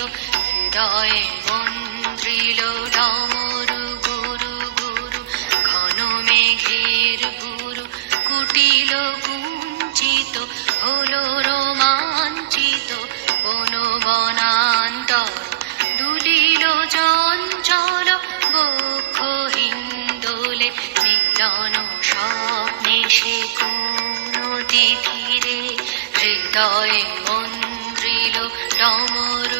হৃদয়ে মন্ত্রিল ডমরু গুরু গুরু, ঘন মেঘের গুরু কুটিল কুঞ্চিত, হলো রোমাঞ্চিত বন বনান্তর, দুলিল চঞ্চল বক্ষ হিন্দোলে, মিলন স্বপ্নে সে কোন তিথিরে, হৃদয়ে মন্ত্রিল ডমরু